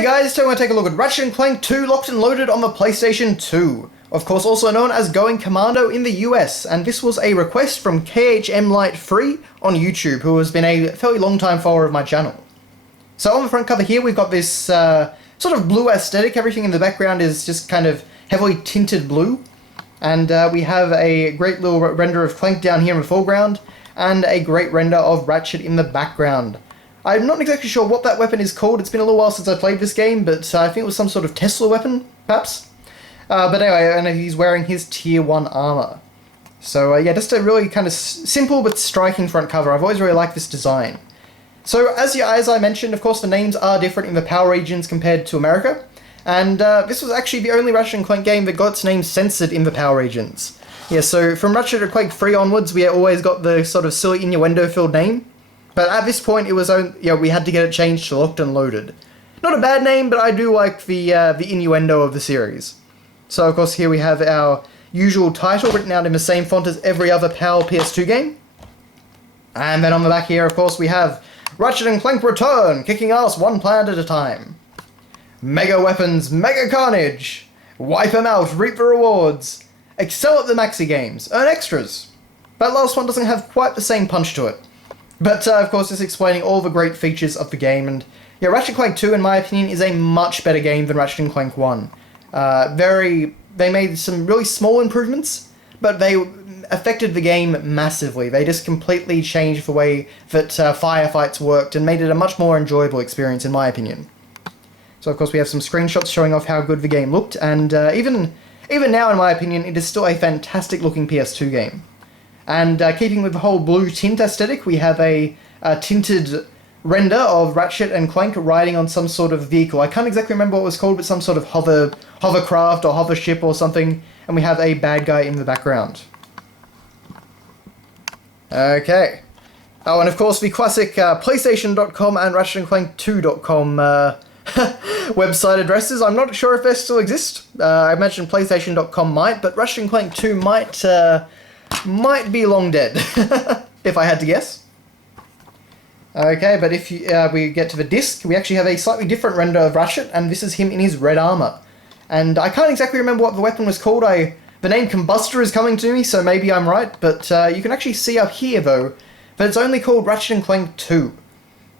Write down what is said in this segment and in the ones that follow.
Hey guys, today we're going to take a look at Ratchet and Clank 2 locked and loaded on the PlayStation 2. Of course also known as Going Commando in the US, and this was a request from KHM Light Free on YouTube, who has been a fairly long time follower of my channel. So on the front cover here we've got this sort of blue aesthetic. Everything in the background is just kind of heavily tinted blue. And we have a great little render of Clank down here in the foreground, and a great render of Ratchet in the background. I'm not exactly sure what that weapon is called. It's been a little while since I played this game, but I think it was some sort of Tesla weapon, perhaps? But anyway, and he's wearing his Tier 1 armor. So yeah, just a really kind of simple but striking front cover. I've always really liked this design. So as I mentioned, of course the names are different in the PAL regions compared to America. And this was actually the only Ratchet and Clank game that got its name censored in the PAL regions. Yeah, so from Ratchet and Clank 3 onwards, we always got the sort of silly innuendo-filled name. But at this point, it was we had to get it changed to Locked and Loaded. Not a bad name, but I do like the innuendo of the series. So of course here we have our usual title written out in the same font as every other PAL PS2 game. And then on the back here, of course, we have Ratchet and Clank Return, kicking ass one planet at a time. Mega weapons, mega carnage. Wipe 'em out, reap the rewards. Excel at the maxi games, earn extras. That last one doesn't have quite the same punch to it. But, of course, it's explaining all the great features of the game, and yeah, Ratchet Clank 2, in my opinion, is a much better game than Ratchet and Clank 1. They made some really small improvements, but they affected the game massively. They just completely changed the way that firefights worked and made it a much more enjoyable experience, in my opinion. So, of course, we have some screenshots showing off how good the game looked, and even now, in my opinion, it is still a fantastic-looking PS2 game. And keeping with the whole blue tint aesthetic, we have a tinted render of Ratchet and Clank riding on some sort of vehicle. I can't exactly remember what it was called, but some sort of hovercraft or hover ship or something. And we have a bad guy in the background. Okay. Oh, and of course the classic PlayStation.com and RatchetandClank2.com website addresses. I'm not sure if they still exist. I imagine PlayStation.com might, but Ratchet and Clank 2 might be long dead, if I had to guess. Okay, but if we get to the disc, we actually have a slightly different render of Ratchet, and this is him in his red armor. And I can't exactly remember what the weapon was called. The name Combustor is coming to me, so maybe I'm right, but you can actually see up here, though, that it's only called Ratchet and Clank 2.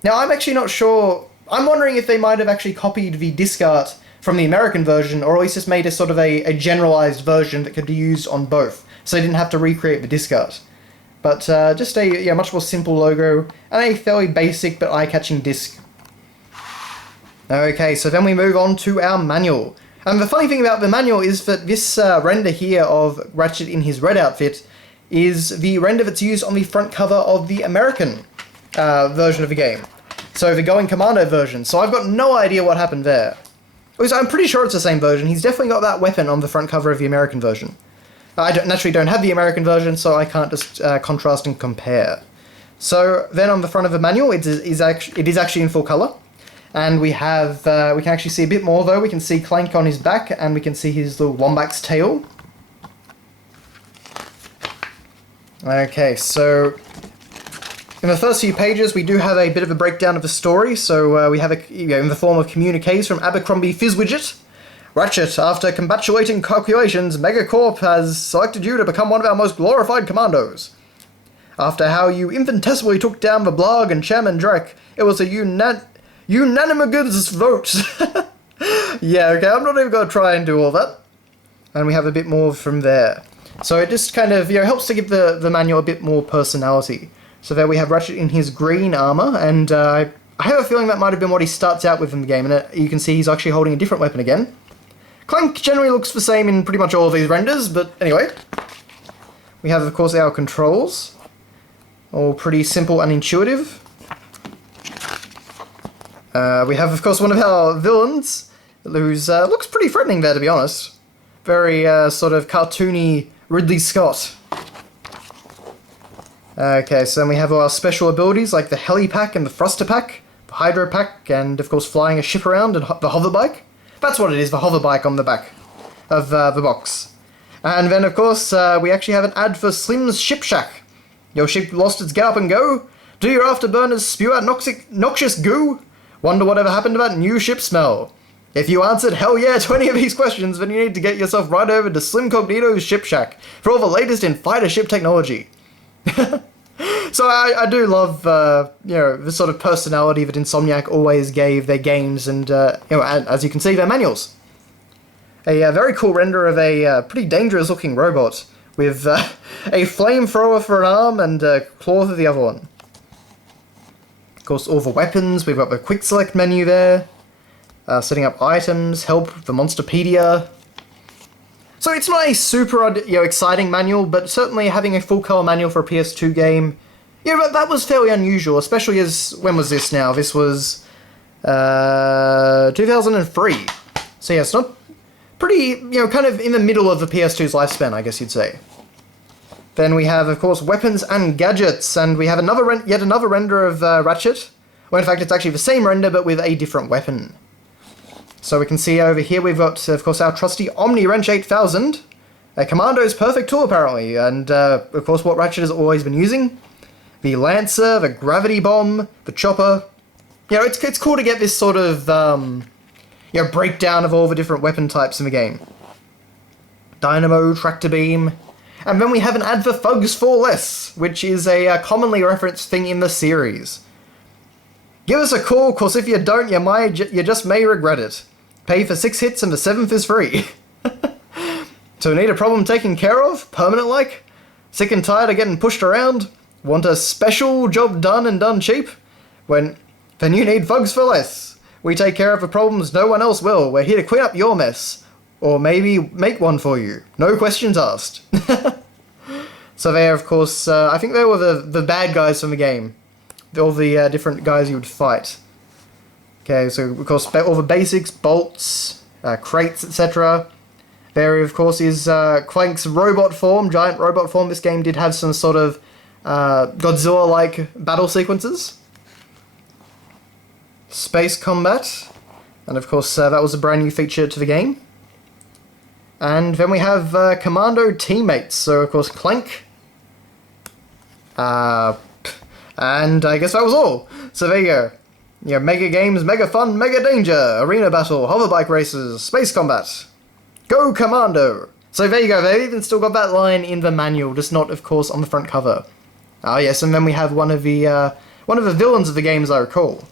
Now, I'm actually not sure. I'm wondering if they might have actually copied the disc art from the American version, or at least just made a sort of a generalized version that could be used on both, so they didn't have to recreate the disc art. But just a much more simple logo, and a fairly basic but eye-catching disc. Okay, so then we move on to our manual. And the funny thing about the manual is that this render here of Ratchet in his red outfit is the render that's used on the front cover of the American version of the game. So the Going Commando version. So I've got no idea what happened there. I'm pretty sure it's the same version. He's definitely got that weapon on the front cover of the American version. I naturally don't have the American version, so I can't just contrast and compare. So then on the front of the manual, it is actually in full color, and we have we can actually see a bit more though. We can see Clank on his back, and we can see his little wombat's tail. Okay, so in the first few pages, we do have a bit of a breakdown of the story. So we have in the form of communiques from Abercrombie Fizzwidget. Ratchet, after congratulating calculations, Megacorp has selected you to become one of our most glorified commandos. After how you infinitesimally took down the Blarg and Chairman Drek, it was a unanimous vote. Yeah, okay, I'm not even going to try and do all that. And we have a bit more from there. So it just kind of helps to give the manual a bit more personality. So there we have Ratchet in his green armor, and I have a feeling that might have been what he starts out with in the game, and you can see he's actually holding a different weapon again. Clank generally looks the same in pretty much all of these renders, but anyway. We have, of course, our controls. All pretty simple and intuitive. We have, of course, one of our villains, who's looks pretty threatening there, to be honest. Very sort of cartoony Ridley Scott. Okay, so then we have our special abilities like the Heli Pack and the Thruster Pack, the Hydro Pack, and, of course, flying a ship around, and the Hover Bike. That's what it is, the hover bike on the back of the box. And then, of course, we actually have an ad for Slim's Ship Shack. Your ship lost its get up and go? Do your afterburners spew out noxious goo? Wonder whatever happened to that new ship smell? If you answered hell yeah to any of these questions, then you need to get yourself right over to Slim Cognito's Ship Shack for all the latest in fighter ship technology. So I do love, the sort of personality that Insomniac always gave their games and, as you can see, their manuals. A very cool render of a pretty dangerous looking robot with a flamethrower for an arm and a claw for the other one. Of course, all the weapons, we've got the quick select menu there. Setting up items, help, the Monsterpedia. So it's not a super exciting manual, but certainly having a full color manual for a PS2 game, that was fairly unusual, especially as, when was this now? This was 2003. So yeah, it's not pretty, kind of in the middle of the PS2's lifespan, I guess you'd say. Then we have, of course, weapons and gadgets, and we have yet another render of Ratchet. Well, in fact, it's actually the same render, but with a different weapon. So we can see over here we've got, of course, our trusty Omni Wrench 8000, a Commando's perfect tool, apparently, and, of course, what Ratchet has always been using. The Lancer, the Gravity Bomb, the Chopper. It's cool to get this sort of, breakdown of all the different weapon types in the game. Dynamo, Tractor Beam, and then we have an ad for Thugs for Less, which is a commonly referenced thing in the series. Give us a call, cause if you don't, you just may regret it. Pay for 6 hits and the 7th is free. So need a problem taken care of, permanent like? Sick and tired of getting pushed around? Want a special job done and done cheap? Then you need Thugs for Less. We take care of the problems no one else will. We're here to clean up your mess. Or maybe make one for you. No questions asked. So they, of course, I think they were the bad guys from the game. All the different guys you would fight. Okay, so of course all the basics, bolts, crates, etc. There, of course, is Clank's robot form, giant robot form. This game did have some sort of Godzilla-like battle sequences. Space combat, and of course that was a brand new feature to the game. And then we have Commando teammates, so of course Clank. And I guess that was all. So there you go. Mega games, mega fun, mega danger, arena battle, hoverbike races, space combat. Go Commando! So there you go, they've even still got that line in the manual, just not, of course, on the front cover. Ah yes, and then we have one of the villains of the game, as I recall.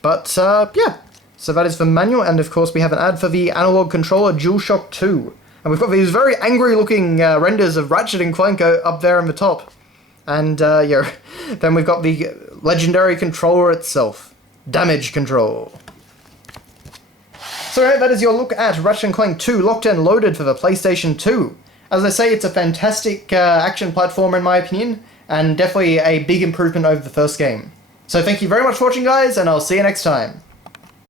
But, yeah. So that is the manual, and of course we have an ad for the analog controller DualShock 2. And we've got these very angry-looking renders of Ratchet and Clank up there on the top. And, then we've got the legendary controller itself. Damage Control. So that is your look at Ratchet and Clank 2 locked and loaded for the PlayStation 2. As I say, it's a fantastic action platformer in my opinion, and definitely a big improvement over the first game. So thank you very much for watching, guys, and I'll see you next time.